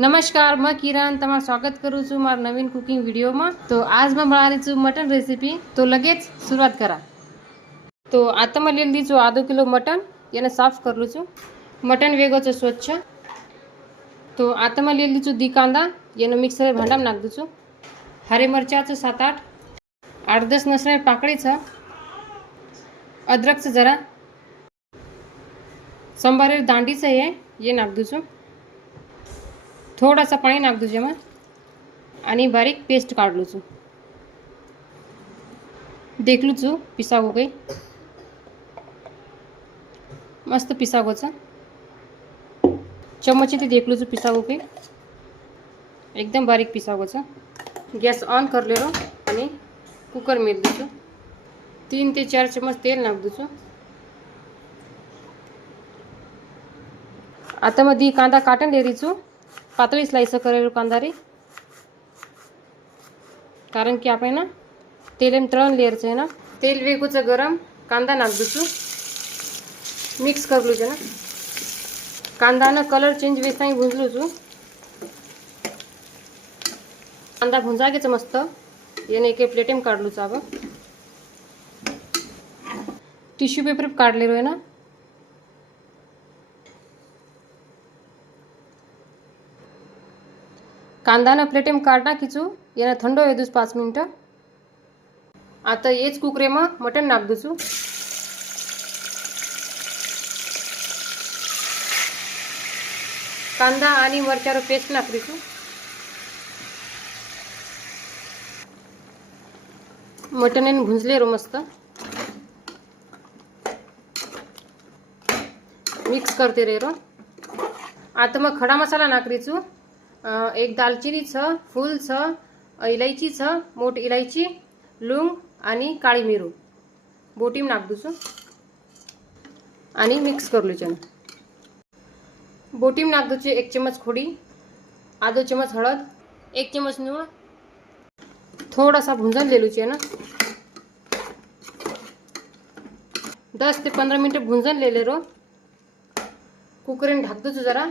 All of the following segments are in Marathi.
नमस्कार, मैं किरण तमार स्वागत करूँ छू मार नवीन कुकिंग वीडियो में। तो आज मैं बना रही छू मटन रेसिपी। तो लगेच सुरुवात करा। तो आता मैं ले ली छू आधो किलो मटन, याने साफ कर लू छू। मटन वेगो छे स्वच्छ। तो आता मैं ले ली छू दी कांदा, याने मिक्सर भांडा में नाख दू छू। हरे मरचा छे 7-8, 8-10 लसण पाकड़ी छे, अदरक से जरा, संभारे दांडी से ये नाख दू छू। थोड़ा सा पानी नाख दूँ एम आणि बारीक पेस्ट काढलू छू। देखलू छू पिसागो गई मस्त पिसागो छे। चम्मच थी देखलू छू पिसागो गई एकदम बारीक पिसागो छे। गैस ऑन कर ले रो आणि कुकर मेल दू छू। 3 ते 4 चम्मच तेल नाख दू छू। आता मैं दी कांदा काटन ले रही छू। पातળી स्लाइस करेलो कांदा रे, कारण कि आप ना तेल में 3 लेयर है ना। तेल वेगू छे गरम, कांदा नाख दू छू। मिक्स कर लू ना। कांदा ना कलर चेंज वेस ताई भूंजलू छू। कांदा भूंजा गए मस्त, ये एक प्लेट में काढलू छू। अब टिश्यू पेपर पर काढ ले रो है ना। कांदा ना प्लेट में काढ नाखी छू। याने ठंडो होई दूस 5 मिनिट। आता येच कुकरे में मटन नाख दू छू। कांदा आणि मरचारो पेस्ट नाख दू छू। मटन ने भूंजले रो मस्त, मिक्स करते रहे रो। आता मैं खड़ा मसाला नाख रही छू। एक दालचीनी छ, फूल छ, इलायची छ, मोठ इलायची, लूंग आणि काळी मिरू बोटी में नाख दू छू आणि मिक्स कर लू छू। बोटी में नाख दू छू 1 चम्मच खोड़ी, आधो चम्मच हळद, 1 चम्मच लूण, थोड़ा सा भूंजन ले लू छू ना। 10 से 15 मिनट भूंजन ले ले रो। कुकर में ढक दू छू जरा।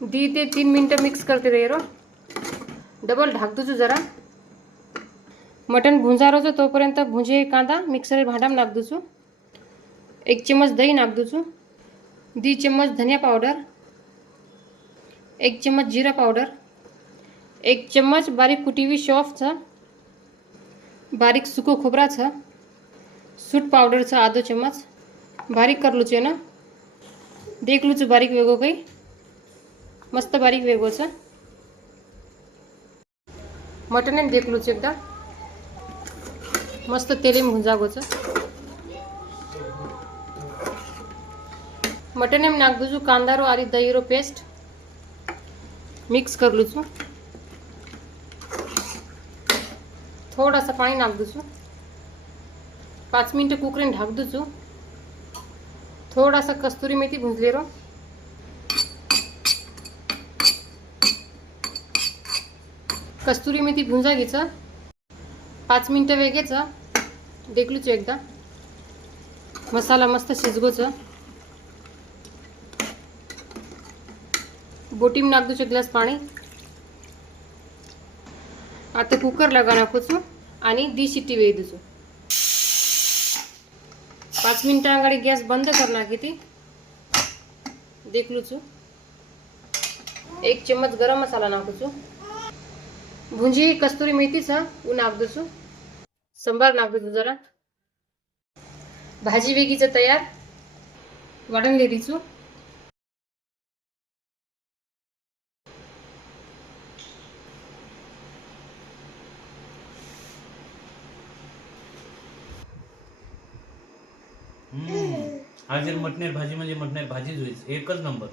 2 से 3 मिनट मिक्स करते रहे रो। डबल ढक दू छू जरा। मटन भूंजा रो तो पर्यंत भूंजे कांदा मिक्सर भांडा में नाख दू छू। 1 चम्मच दही नाख दू छू। 2 चम्मच धनिया पाउडर, 1 चम्मच जीरा पाउडर, 1 चम्मच बारीक कुटी हुई सौंफ छ, बारीक सूको खोबरा छ, सूट पाउडर छ आधो चम्मच, बारीक कर लू छे ना। देख लू छू बारीक वेगो गई मस्त बारीक वेगो छ। मटन ने देख लू छू एकदम मस्त तेल में भूंजा गो छ। मटन में नाख दू छू कांदा रो आरी दही रो पेस्ट, मिक्स कर लू छू। थोड़ा सा पानी नाख दू छू। 5 मिनट कुकर में ढक दू छू। थोड़ा सा कस्तूरी मेथी भूंज ले रो। कस्तूरी मेथी भूंजा घे 5 मिनट वेगे देख लू एकदा मसाला मस्त शिजगो छ। बोटी में नाख दू 1 ग्लास पानी। आता कुकर लगा नाखू छू आणि 2 शिट्टी वेई दू छू। 5 मिनट आगे गैस बंद कर नाखी थी। देख लू छू 1 चम्मच गरम मसाला नाखू छू। भूंजी कस्तूरी मेथी छ वो नाख दू छू। संभार नाख दू जरा। भाजी वेगी छ तैयार। वाटण ले रही छू। आज मटनेर भाजी म्हणजे मटनेर भाजीच होईच एकच नंबर।